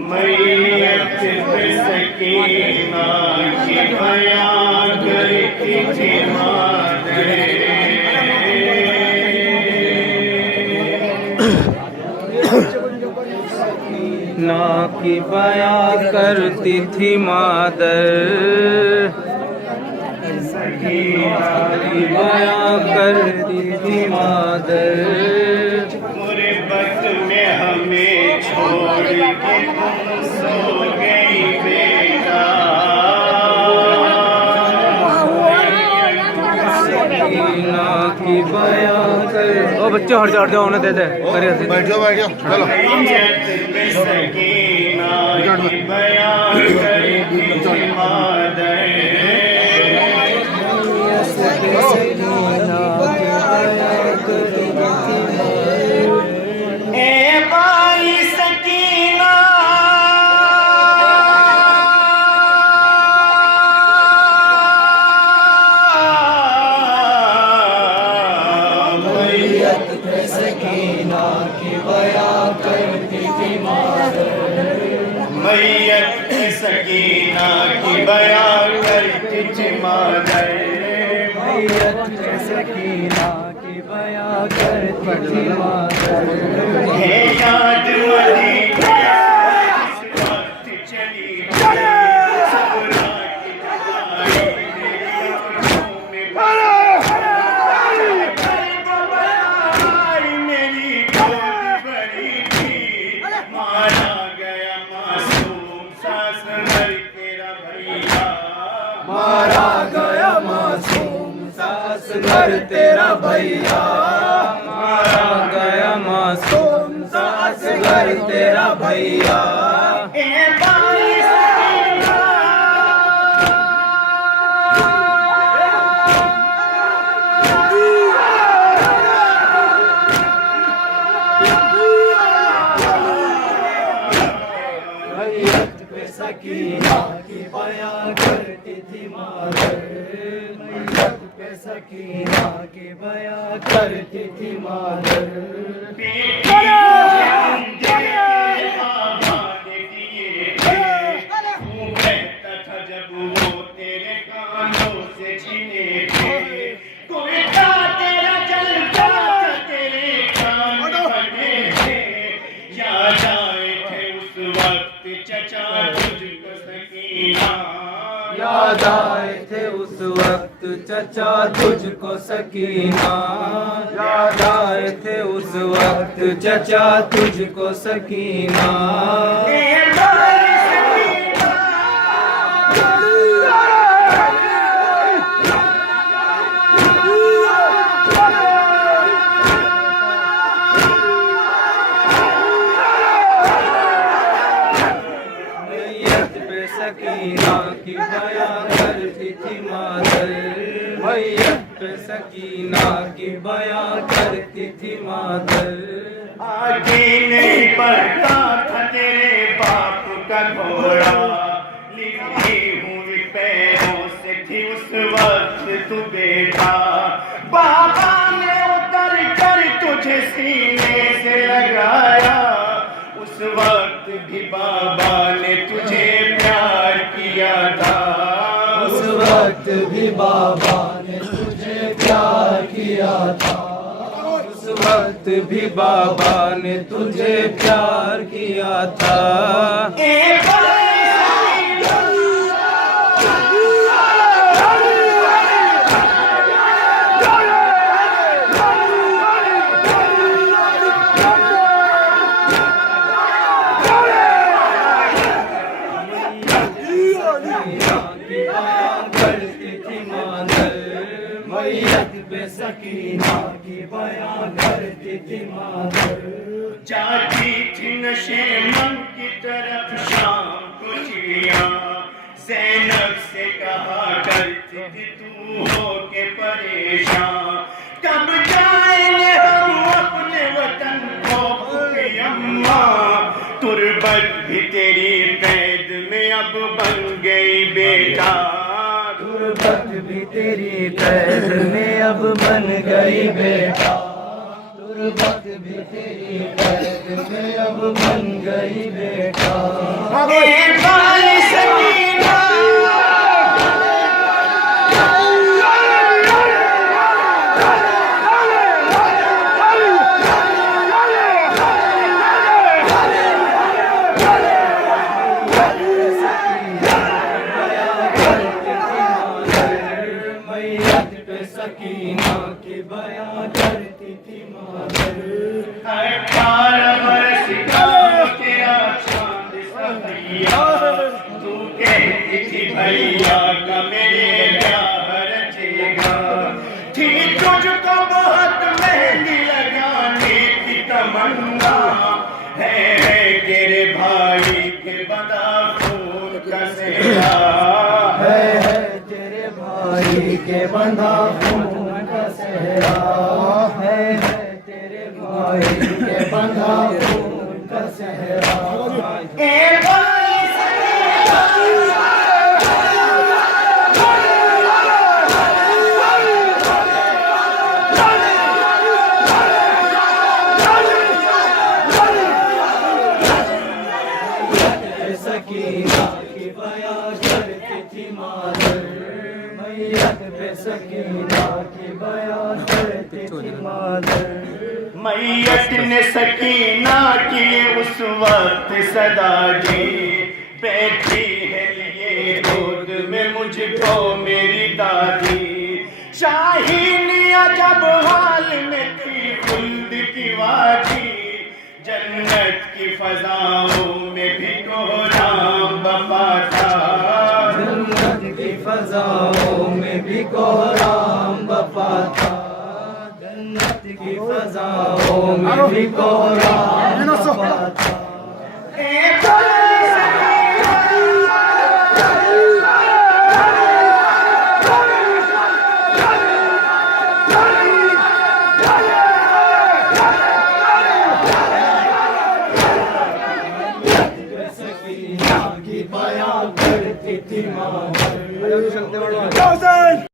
मैयत पे सकीना की बयां करती थी मादरे ना की बयां करती थी मादर, सकीना की बयां करती थी मादर। गुरबत में हमें छोड़ के तुम सो गई बेटा, सकीना की बयां कर। ओ बच्चे हट जाओ उन्हें दे दे, बैठ जाओ चलो। मैयत पे सकीना की बयां करती थी मादर। ए भाई सकीना मैयत पे सकीना की बयां करती थी मादर, मैयत पे सकीना की बयां करती थी मादर। मैयत पे सकीना की बयां करती थी मादर। है याद वाली इस वक्त चली सबरा की जगाई मेरी आँखों में बसाई मेरी गोद भरी थी। मारा गया मासूम सास भर तेरा भैया, मारा गया मासूम सास घर तेरा भैया, मारा गया मासूम सास घर तेरा भैया। ए भाई सकीना मैयत पे सकीना की बयां करती थी मादर, मैयत पे सकीना की बयां करती थी मादर। याद आए थे उस वक्त चचा तुझको सकीना, याद आए थे उस वक्त चचा तुझको सकीना। मैयत पे सकीना की बयां करती थी मादर, मैयत पे सकीना की बयां करती थी मादर। आगे नहीं बढ़ता था तेरे बाप का घोड़ा, लिखी हुई पैरों से थी उस वक्त तू बेटा। बाबा ने उतर कर तुझे सीने से लगाया, उस वक्त भी बाबा ने तुझे प्यार किया था, उस वक्त भी बाबा ने तुझे प्यार किया था, उस वक्त भी बाबा ने तुझे प्यार किया था। ए भाई करती थी मादर, मैयत पे सकीना की बयां करती थी मादर। जाती थी नशे मन की तरफ शाम को चिड़िया, ज़ैनब से कहा करती थी तू हो के परेशान, कब जाएंगे हम अपने वतन को पूरी अम्मा। तुरबत भी तेरी कैद में अब बन गई बेटा, तुरबत भी तेरी कैद में अब बन गई बेटा, गुर्बत भी तेरी कैद में अब बन गई बेटा। ए बाई सकीना सकीना की बयां करती थी मादर। 18 बरस का तेरा चांद सफैया, तू कहती थी भैया का मेरे ब्याह रचेगा। थी तुझको बहुत मेहंदी लगाने की तमन्ना, है तेरे भाई के बंधा खून का सेहरा, है तेरे भाई के बंधा खून का सेहरा, है तेरे भाई के बंधा खून का सेहरा। ए बाई सकीना सकीना की बयां करती थी मादर। मैयत पे सकीना की बयां करती थी मादर। मैयत ने सकीना की उस वक्त सदा दी, बैठी है लिए गोद में मुझको मेरी दादी। शाहीनिया जब हाल में थी खुल्द की वादी, जन्नत की फजाओं में भी कोहराम बपा था, जन्नत की फजाओं में भी कोहराम बपा था, जन्नत की फजाओं में भी कोहराम बपा था। ए बाई सकीना की बयां करती थी मादर।